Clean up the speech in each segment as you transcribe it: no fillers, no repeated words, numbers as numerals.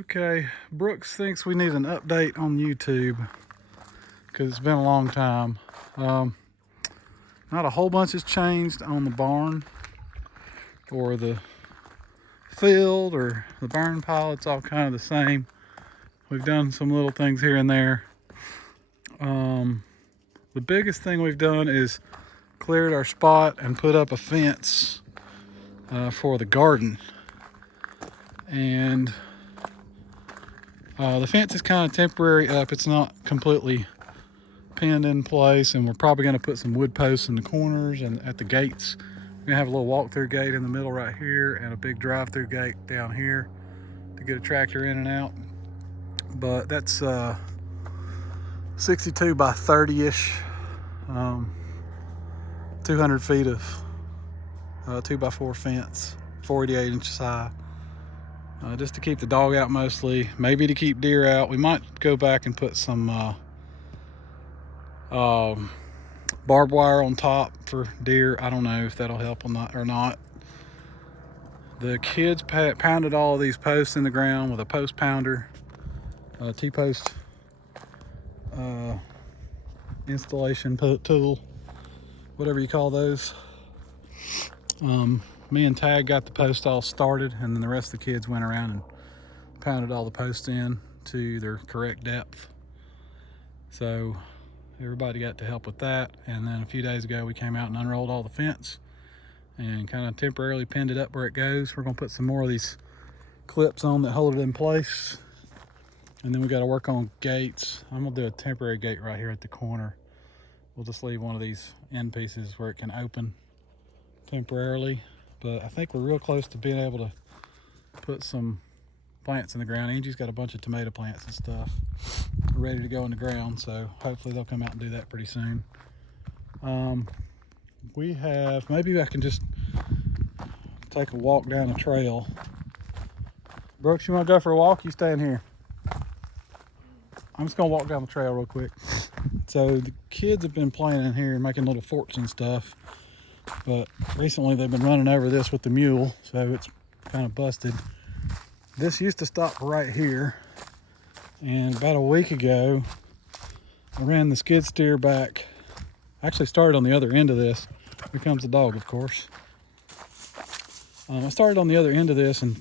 Okay, Brooks thinks we need an update on YouTube because it's been a long time. Not a whole bunch has changed on the barn or the field or the burn pile. It's all kind of the same. We've done some little things here and there. The biggest thing we've done is cleared our spot and put up a fence for the garden. And the fence is kind of temporary up. It's not completely pinned in place, and we're probably going to put some wood posts in the corners and at the gates. We're going to have a little walk-through gate in the middle right here and a big drive-through gate down here to get a tractor in and out. But that's 62 by 30-ish, 200 feet of 2x4 fence, 488 inches high. Just to keep the dog out mostly, maybe to keep deer out. We might go back and put some barbed wire on top for deer. I don't know if that'll help or not. The kids pounded all of these posts in the ground with a post pounder, T-post installation tool, whatever you call those. Me and Tag got the post all started, and then the rest of the kids went around and pounded all the posts in to their correct depth. So everybody got to help with that. And then a few days ago we came out and unrolled all the fence and kind of temporarily pinned it up where it goes. We're going to put some more of these clips on that hold it in place, and then we got to work on gates. I'm going to do a temporary gate right here at the corner. We'll just leave one of these end pieces where it can open temporarily, but I think we're real close to being able to put some plants in the ground. Angie's got a bunch of tomato plants and stuff ready to go in the ground, so hopefully they'll come out and do that pretty soon. Maybe I can just take a walk down the trail. Brooks, you want to go for a walk? You staying here? I'm just gonna walk down the trail real quick. So the kids have been playing in here and making little forts and stuff, but recently they've been running over this with the mule, so it's kind of busted. This used to stop right here, and about a week ago I ran the skid steer back. Actually started on the other end of this. Here comes the dog, of course. I started on the other end of this and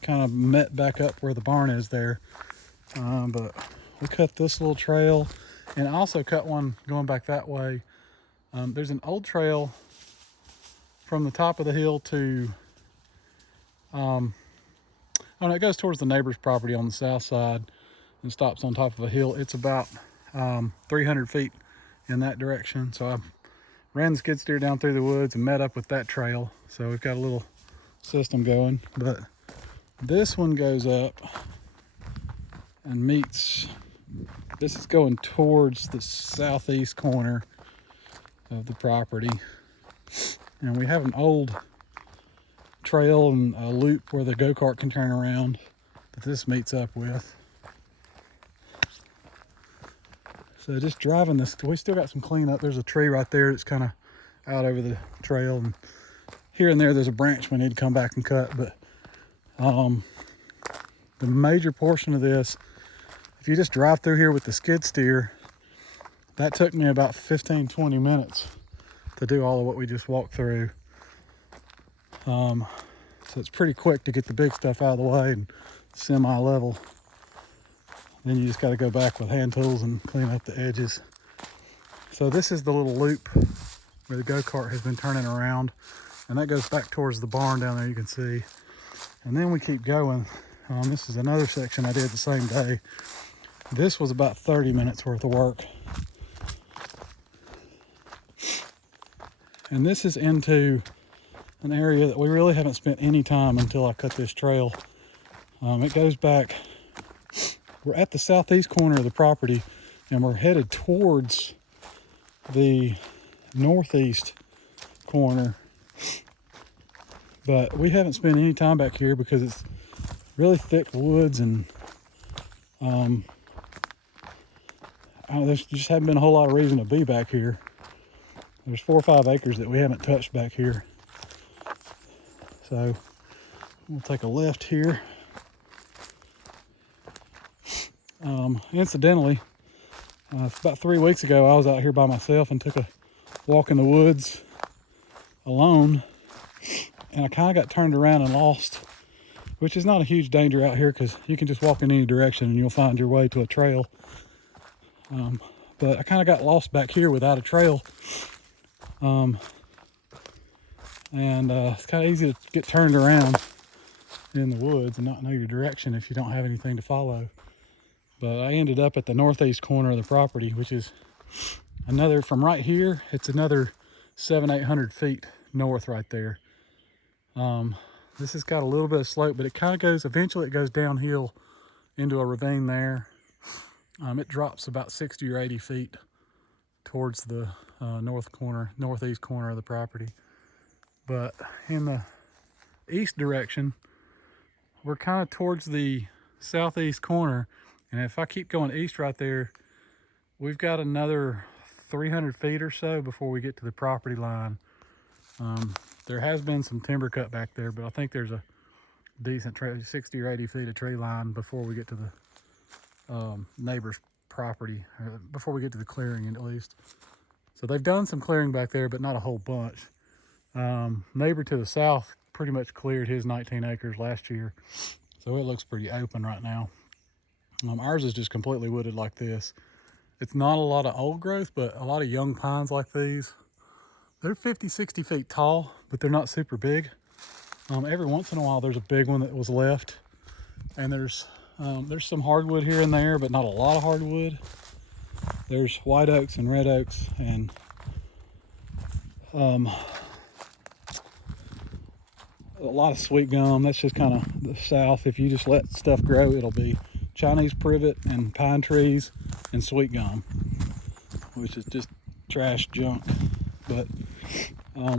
kind of met back up where the barn is there. But we cut this little trail, and I also cut one going back that way. There's an old trail from the top of the hill to, it goes towards the neighbor's property on the south side and stops on top of a hill. It's about 300 feet in that direction. So I ran the skid steer down through the woods and met up with that trail. So we've got a little system going, but this one goes up and meets, this is going towards the southeast corner of the property. And we have an old trail and a loop where the go-kart can turn around that this meets up with. So just driving this, we still got some cleanup. There's a tree right there that's kind of out over the trail, and here and there's a branch we need to come back and cut. But the major portion of this, if you just drive through here with the skid steer, that took me about 15-20 minutes to do all of what we just walked through. So it's pretty quick to get the big stuff out of the way and semi-level. Then you just got to go back with hand tools and clean up the edges. So this is the little loop where the go-kart has been turning around, and that goes back towards the barn down there, you can see. And then we keep going. This is another section I did the same day. This was about 30 minutes worth of work. And this is into an area that we really haven't spent any time until I cut this trail. It goes back, we're at the southeast corner of the property, and we're headed towards the northeast corner. But we haven't spent any time back here because it's really thick woods, and there's just haven't been a whole lot of reason to be back here. There's 4 or 5 acres that we haven't touched back here. So we'll take a left here. Incidentally, about 3 weeks ago, I was out here by myself and took a walk in the woods alone, and I kind of got turned around and lost, which is not a huge danger out here because you can just walk in any direction and you'll find your way to a trail. But I kind of got lost back here without a trail. It's kind of easy to get turned around in the woods and not know your direction if you don't have anything to follow. But I ended up at the northeast corner of the property, which is another, from right here, it's another 700-800 feet north right there. This has got a little bit of slope, but it kind of goes, eventually it goes downhill into a ravine there. It drops about 60 or 80 feet towards the northeast corner of the property. But in the east direction, we're kind of towards the southeast corner. And if I keep going east right there, we've got another 300 feet or so before we get to the property line. There has been some timber cut back there, but I think there's a decent 60 or 80 feet of tree line before we get to the neighbor's property, or before we get to the clearing at least. So they've done some clearing back there, but not a whole bunch. Neighbor to the south pretty much cleared his 19 acres last year, so it looks pretty open right now. Ours is just completely wooded like this. It's not a lot of old growth, but a lot of young pines like these. They're 50, 60 feet tall, but they're not super big. Every once in a while there's a big one that was left, and there's some hardwood here and there, but not a lot of hardwood. There's white oaks and red oaks, and a lot of sweet gum. That's just kind of the south. If you just let stuff grow, it'll be Chinese privet and pine trees and sweet gum, which is just trash junk. But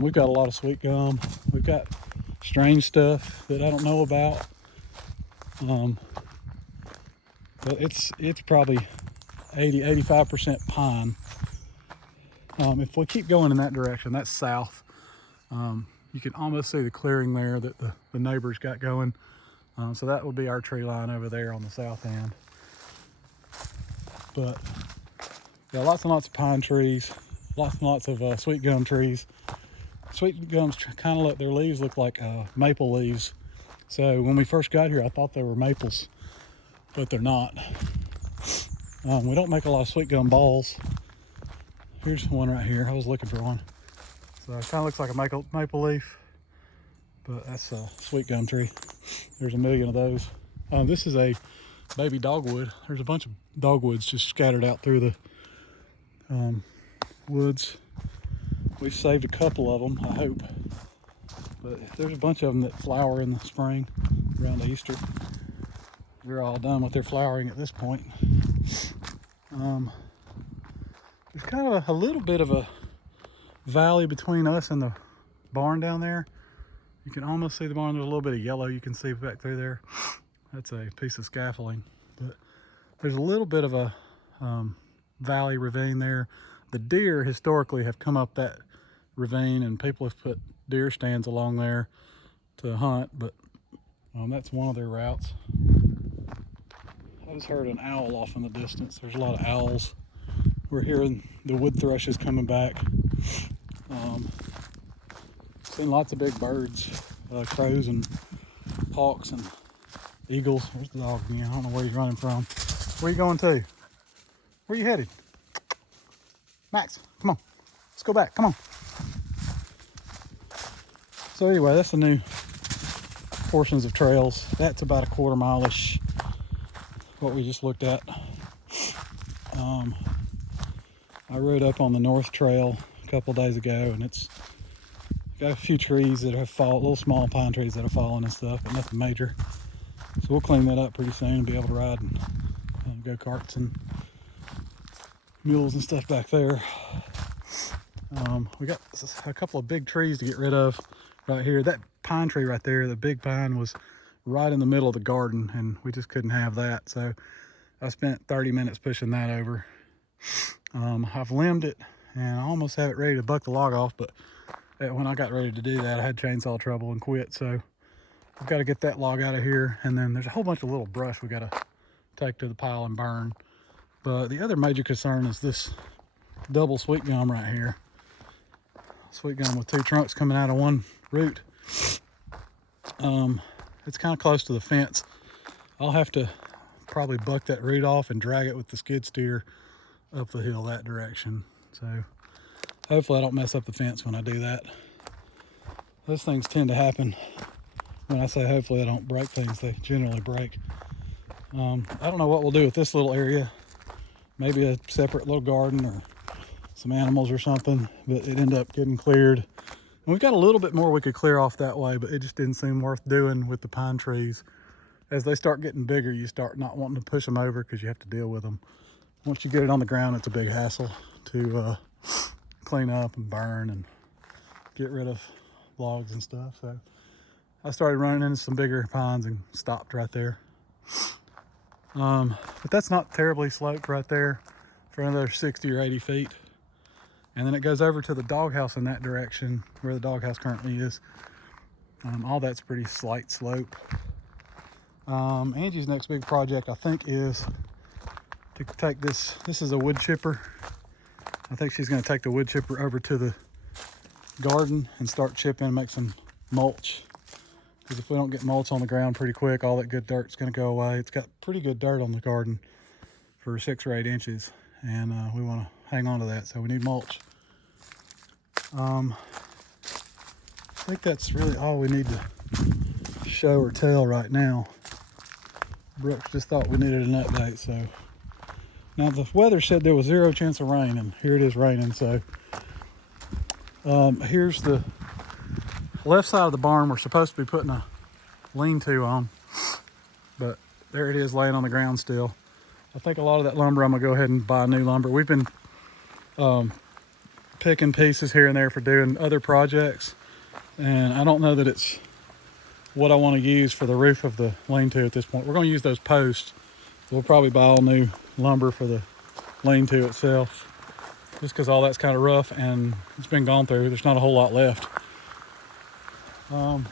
we've got a lot of sweet gum. We've got strange stuff that I don't know about. But it's probably 80-85% pine. If we keep going in that direction, that's south. You can almost see the clearing there that the neighbors got going. So that would be our tree line over there on the south end. But yeah, lots and lots of pine trees, lots and lots of sweet gum trees. Sweet gums kind of look, their leaves look like maple leaves. So when we first got here, I thought they were maples, but they're not. We don't make a lot of sweet gum balls. Here's one right here. I was looking for one. So it kind of looks like a maple leaf, but that's a sweet gum tree. There's a million of those. This is a baby dogwood. There's a bunch of dogwoods just scattered out through the woods. We've saved a couple of them, I hope. But there's a bunch of them that flower in the spring around Easter. They're all done with their flowering at this point. There's kind of a little bit of a valley between us and the barn down there. You can almost see the barn. There's a little bit of yellow you can see back through there. That's a piece of scaffolding. But there's a little bit of a valley ravine there. The deer historically have come up that ravine, and people have put deer stands along there to hunt, but that's one of their routes. I just heard an owl off in the distance. There's a lot of owls. We're hearing the wood thrushes coming back. Seen lots of big birds, crows and hawks and eagles. There's the dog again. I don't know where he's running from. Where are you going to? Where are you headed? Max, come on. Let's go back. Come on. So anyway, that's the new portions of trails. That's about a 1/4 mile-ish, what we just looked at. I rode up on the North Trail a couple days ago, and it's got a few trees that have fallen, little small pine trees that have fallen and stuff, but nothing major. So we'll clean that up pretty soon and be able to ride and go karts and mules and stuff back there. We got a couple of big trees to get rid of right here. That pine tree right there, the big pine, was right in the middle of the garden, and we just couldn't have that. So I spent 30 minutes pushing that over. I've limbed it, and I almost have it ready to buck the log off, but when I got ready to do that, I had chainsaw trouble and quit. So I've got to get that log out of here, and then there's a whole bunch of little brush we got to take to the pile and burn. But the other major concern is this double sweet gum right here. Sweet gum with 2 trunks coming out of one root. It's kind of close to the fence. I'll have to probably buck that root off and drag it with the skid steer up the hill that direction. So hopefully I don't mess up the fence when I do that. Those things tend to happen. When I say hopefully I don't break things, they generally break. I don't know what we'll do with this little area. Maybe a separate little garden or some animals or something, but it ended up getting cleared. And we've got a little bit more we could clear off that way, but it just didn't seem worth doing with the pine trees. As they start getting bigger, you start not wanting to push them over because you have to deal with them. Once you get it on the ground, it's a big hassle to clean up and burn and get rid of logs and stuff. So I started running into some bigger pines and stopped right there. But that's not terribly sloped right there for another 60 or 80 feet. And then it goes over to the doghouse in that direction where the doghouse currently is. All that's pretty slight slope. Angie's next big project, I think, is to take this is a wood chipper. I think she's going to take the wood chipper over to the garden and start chipping and make some mulch. Because if we don't get mulch on the ground pretty quick, all that good dirt's going to go away. It's got pretty good dirt on the garden for 6 or 8 inches, and we want to hang on to that, so we need mulch. I think that's really all we need to show or tell right now. Brooks just thought we needed an update, so. Now the weather said there was 0 chance of rain, and here it is raining, so. Here's the left side of the barn we're supposed to be putting a lean-to on, but there it is laying on the ground still. I think a lot of that lumber, I'm gonna go ahead and buy new lumber. We've been picking pieces here and there for doing other projects, and I don't know that it's what I want to use for the roof of the lean-to at this point. We're going to use those posts. We'll probably buy all new lumber for the lean-to itself, just because all that's kind of rough and it's been gone through. There's not a whole lot left. So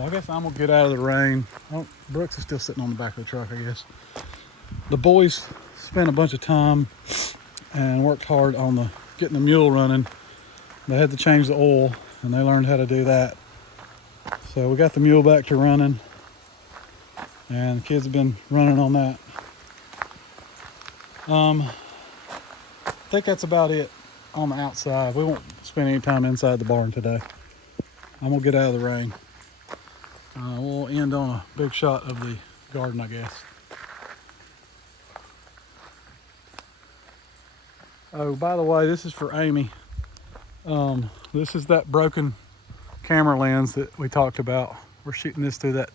I guess I'm gonna get out of the rain. Oh, Brooks is still sitting on the back of the truck, I guess. The boys spent a bunch of time and worked hard on getting the mule running. They had to change the oil, and they learned how to do that. So we got the mule back to running, and the kids have been running on that. I think that's about it on the outside. We won't spend any time inside the barn today. I'm gonna get out of the rain. We'll end on a big shot of the garden, I guess. Oh, by the way, this is for Amy. This is that broken camera lens that we talked about. We're shooting this through that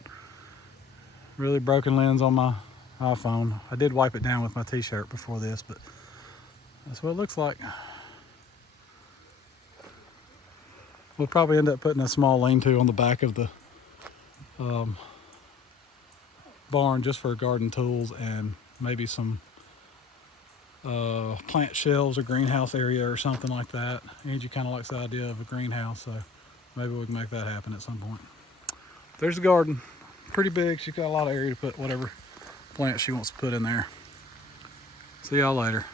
really broken lens on my iPhone. I did wipe it down with my t-shirt before this, but that's what it looks like. We'll probably end up putting a small lean-to on the back of the barn just for garden tools and maybe some plant shelves or greenhouse area or something like that. Angie kind of likes the idea of a greenhouse, so maybe we can make that happen at some point. There's the garden. Pretty big. She's got a lot of area to put whatever plant she wants to put in there. See y'all later.